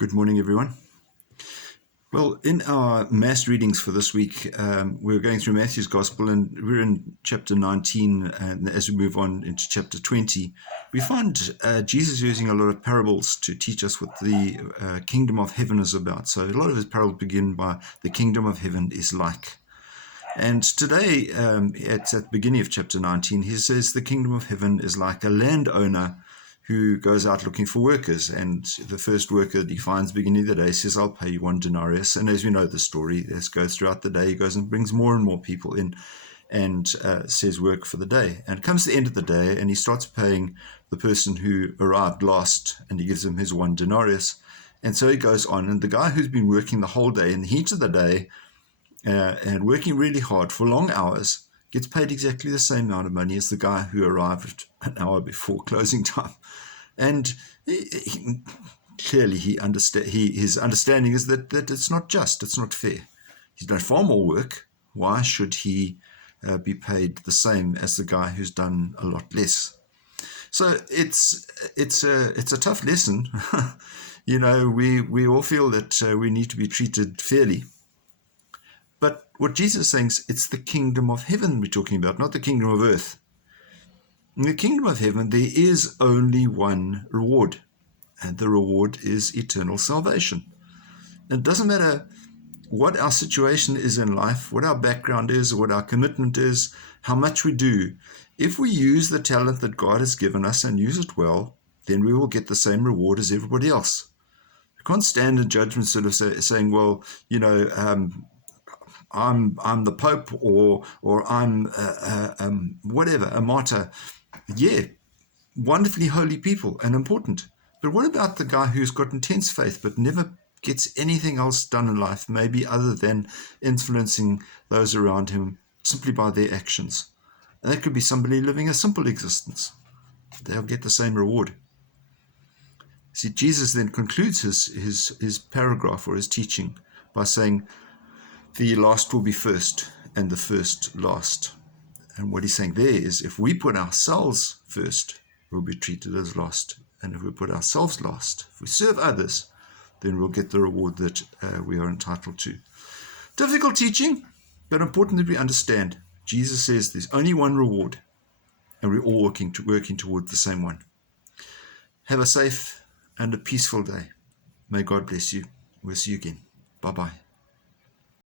Good morning, everyone. Well, in our mass readings for this week, we're going through Matthew's Gospel, and we're in chapter 19, and as we move on into chapter 20, we find Jesus using a lot of parables to teach us what the kingdom of heaven is about. So a lot of his parables begin by, the kingdom of heaven is like. And today, it's at the beginning of chapter 19, he says the kingdom of heaven is like a landowner who goes out looking for workers. And the first worker that he finds beginning of the day says, I'll pay you 1 denarius. And as we know the story, this goes throughout the day. He goes and brings more and more people in and says work for the day. And it comes to the end of the day, and he starts paying the person who arrived last, and he gives him his 1 denarius. And so he goes on, and the guy who's been working the whole day in the heat of the day and working really hard for long hours gets paid exactly the same amount of money as the guy who arrived an hour before closing time. And clearly his understanding is that it's not just, it's not fair. He's done far more work. Why should he be paid the same as the guy who's done a lot less? So it's a tough lesson. We all feel that we need to be treated fairly. But what Jesus is saying is it's the kingdom of heaven we're talking about, not the kingdom of earth. In the kingdom of heaven, there is only one reward, and the reward is eternal salvation. And it doesn't matter what our situation is in life, what our background is, or what our commitment is, how much we do. If we use the talent that God has given us and use it well, then we will get the same reward as everybody else. We can't stand in judgment sort of saying, well, I'm the Pope, or I'm whatever, a martyr. Yeah, wonderfully holy people and important. But what about the guy who's got intense faith but never gets anything else done in life, maybe other than influencing those around him simply by their actions? And that could be somebody living a simple existence. They'll get the same reward. See, Jesus then concludes his paragraph or his teaching by saying, the last will be first, and the first last. And what he's saying there is, if we put ourselves first, we'll be treated as last. And if we put ourselves last, if we serve others, then we'll get the reward that we are entitled to. Difficult teaching, but important that we understand. Jesus says there's only one reward, and we're all working toward the same one. Have a safe and a peaceful day. May God bless you. We'll see you again. Bye-bye.